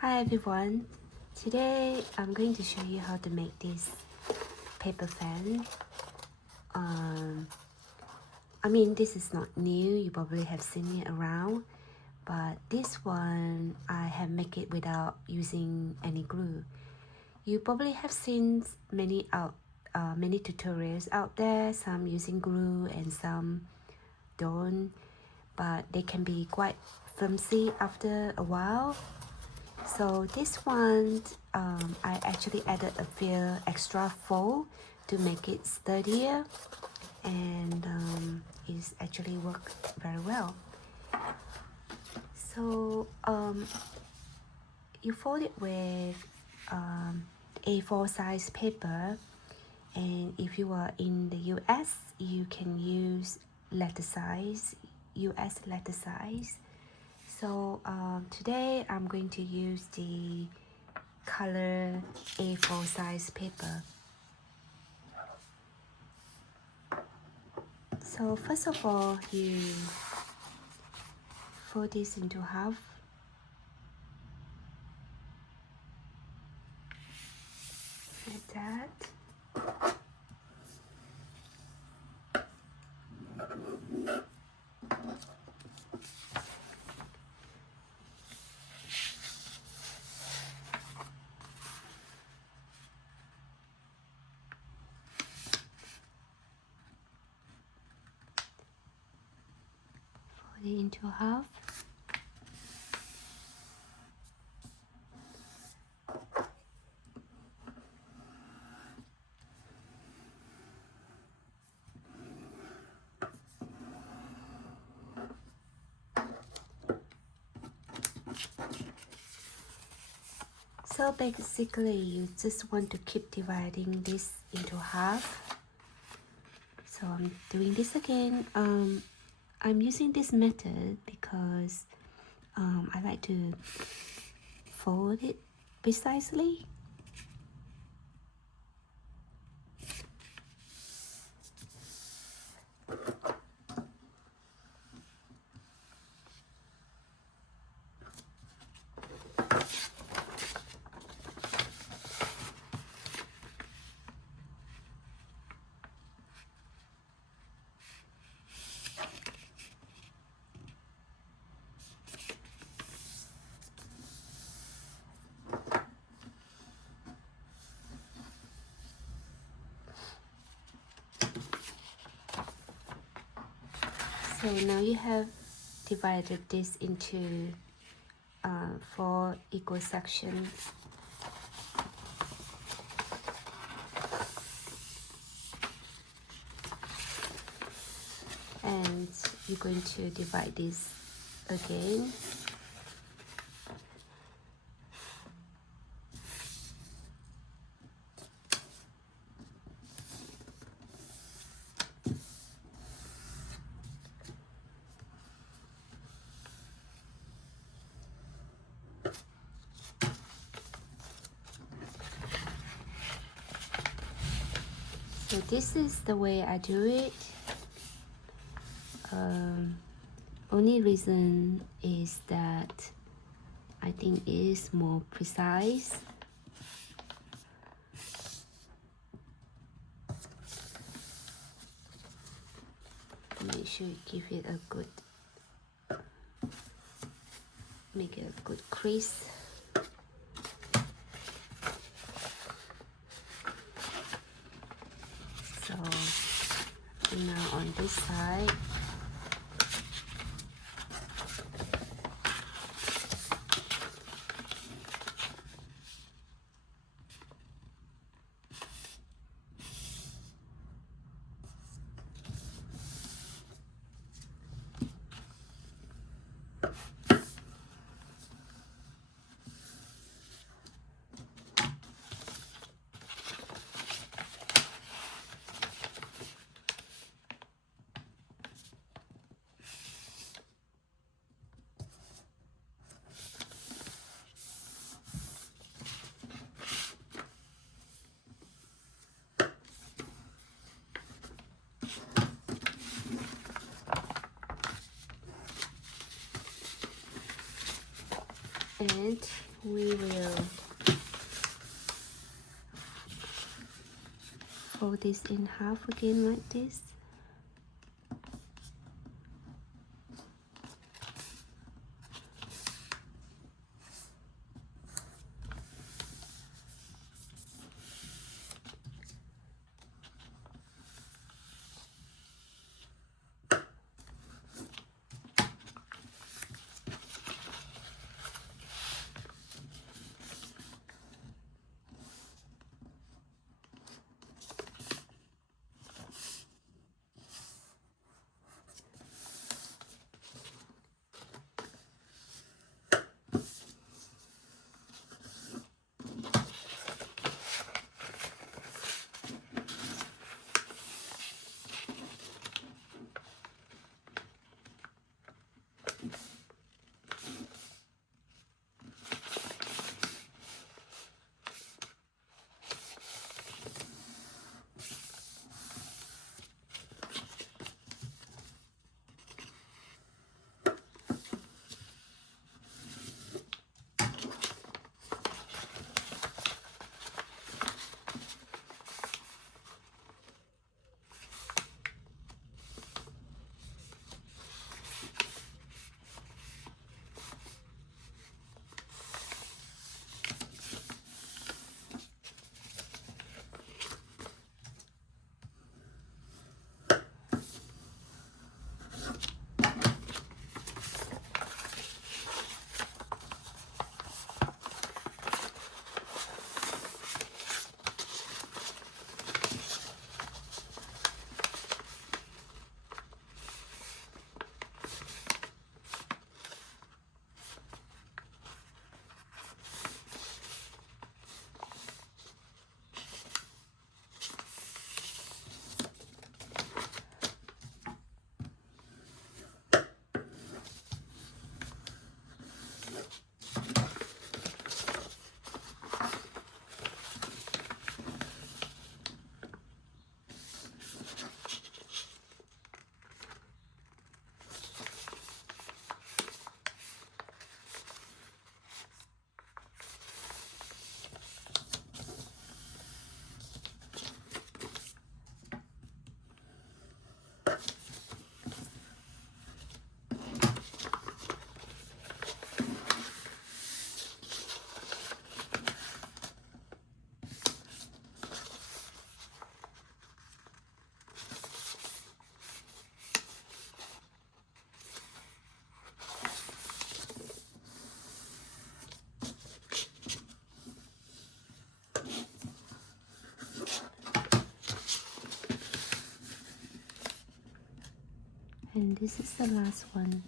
Hi everyone, today I'm going to show you how to make this paper fan. This is not new, you probably have seen it around, but this one I have made it without using any glue. You probably have seen many tutorials out there, some using glue and some don't, but they can be quite flimsy after a while. So this one, I actually added a few extra fold to make it sturdier, and it's actually worked very well. So you fold it with A4 size paper, and if you are in the US, you can use letter size, US letter size. So today I'm going to use the color A4 size paper. So first of all, you fold this into half. Like that. Fold it into half. So basically, you just want to keep dividing this into half. So I'm doing this again. I'm using this method because I like to fold it precisely. So now you have divided this into 4 equal sections. And you're going to divide this again. So this is the way I do it. Only reason is that I think it is more precise. Make sure you give it a good, make it a good crease. So now on this side, and we will fold this in half again like this. And this is the last one.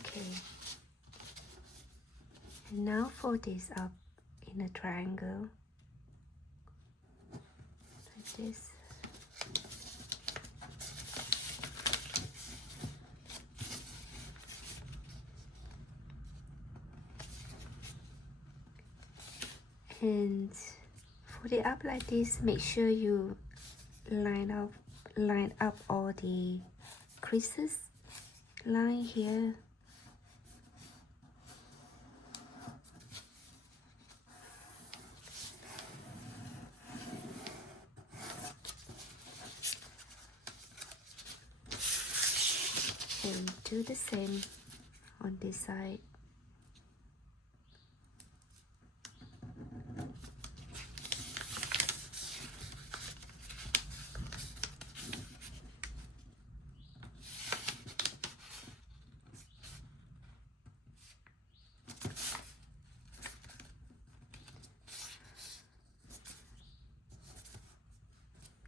Okay. And now fold this up in a triangle like this. And fold it up like this. Make sure you line up all the creases. Line here. And do the same on this side.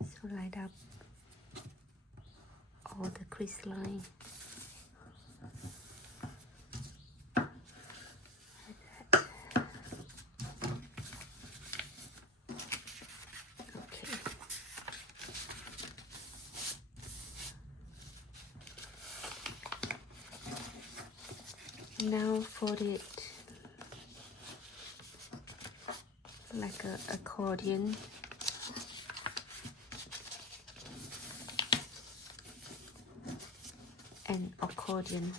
So line up all the crease line. Like that. Okay. Now fold it like a accordion. An accordion.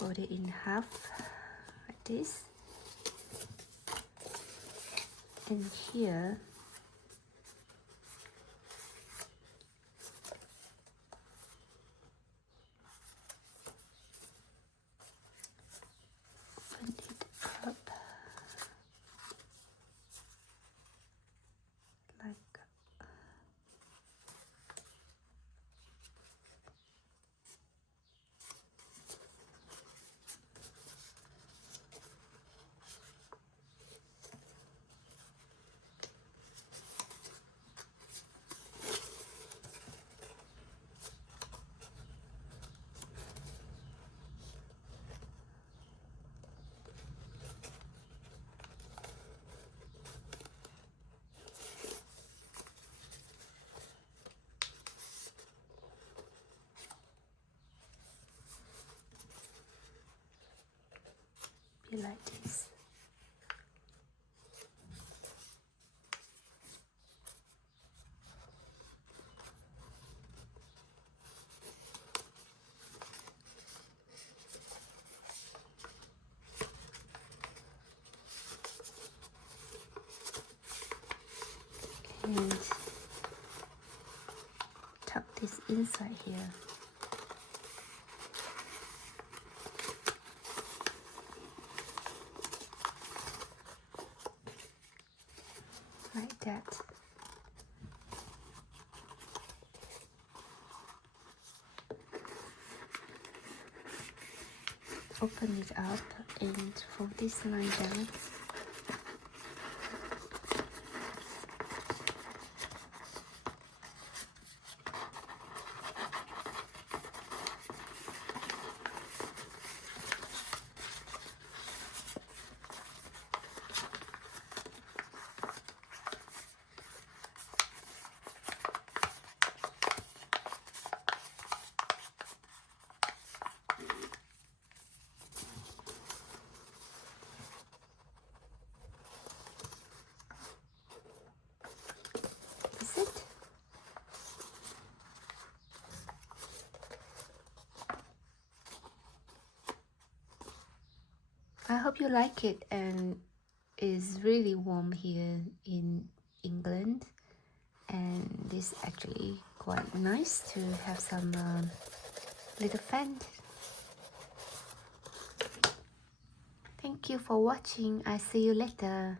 Fold it in half like this, and here open it up like be like this. And tuck this inside here. Like that. Open it up and fold this line down. That's it. I hope you like it, and it's really warm here in England, and it's actually quite nice to have some little fan. Thank you for watching. I see you later.